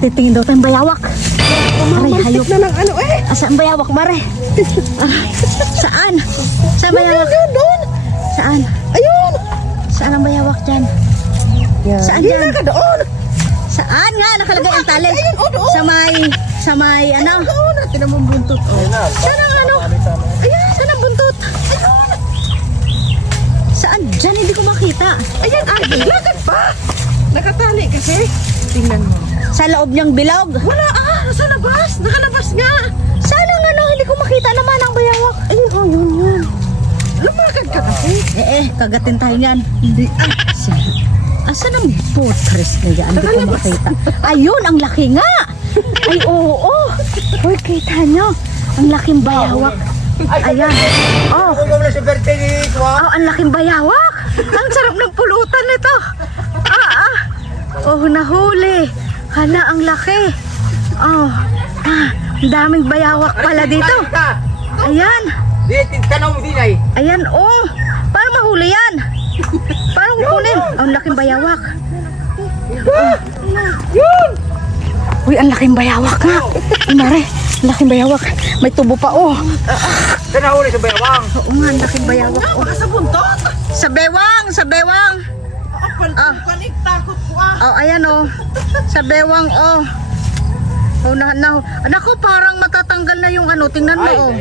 titingin daw tayong bayawak. Aray, hayop. Na ng ano eh. Saan bayawak, mare? Saan? Saan bayawak? Doon. Saan? Ayun. Saan ang bayawak dyan? Saan Hindi dyan? na ka doon. Saan nga nakalagay ang tali? Ayun, doon. Sa may ano? Doon. Natin naman buntot. Saan ang ano? Ayan. Saan ang buntot? Ayun. Saan? Dyan hindi ko makita. Ayan. Ay, lagad pa. Nakatali kasi. Tingnan mo. Sa loob niyang bilog. Wala sa labas. Nakalabas nga. Saan ang ano? Hindi ko makita naman ang bayawak. Ayun, yun. Lumakad ka kasi. Kagatin tayo niyan. Hindi. Asan ang buttres na yan? Hindi ko makita. Ayun, ang laki nga. Ay, oo. Uy, kita nyo. Ang laking bayawak. Ayan. Oh, ang laking bayawak. Ang sarap ng pulutan nito. Oh, nahuli. Hala, ang laki. Oh, ang daming bayawak pala dito. Ayan. Ayan, oh. Paano mahuli yan? Paano kukunin? Ang laking bayawak. Yun. Uy, ang laking bayawak nga. Mare, ang laking bayawak. May tubo pa, oh. Saan nahuli sa bayawang? Oo nga, ang laking bayawak, oh. Sa buntot. Sa bewang, sa bewang. Panik, takot ko Oh, ayan, oh. Sa bewang, oh. Oh, naku, parang matatanggal na yung ano. Tingnan mo, oh.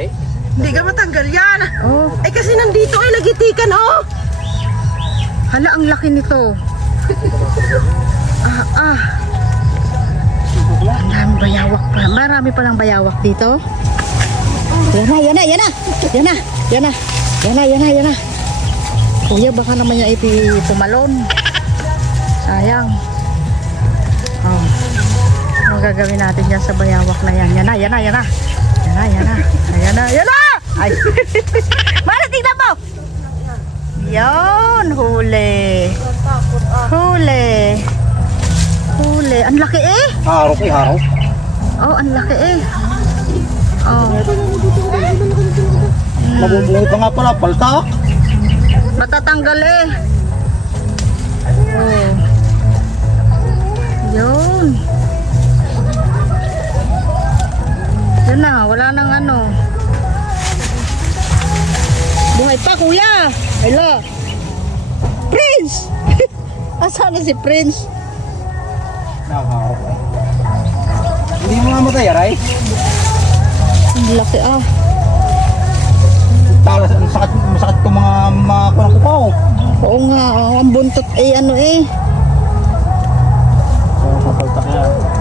Hindi ka matanggal yan. Oh. Ay kasi nandito ay nagitikan oh. Hala, ang laki nito. Ang daming bayawak pa. Marami palang bayawak dito. Yan na. Kuya, baka naman niya pumalon. Sayang. Oh. Ano gagawin natin yan sa bayawak na yan? Yan na. Ay. Mara, tignan mo. Yan, huli. Ang laki eh. Harap. Oh, ang laki eh. Oh. Mabubungi pa nga pala, paltak. Matatanggal eh. Oh. Yun. Yan na, wala nang ano. Buhay pa, kuya. Hello. Prince! Asan na si Prince? Hindi mo nga matay, aray? Ang laki ah. Masakit itong mga kulang-kupaw. Oo nga, ang buntot eh ano eh. So, kapaltak yan.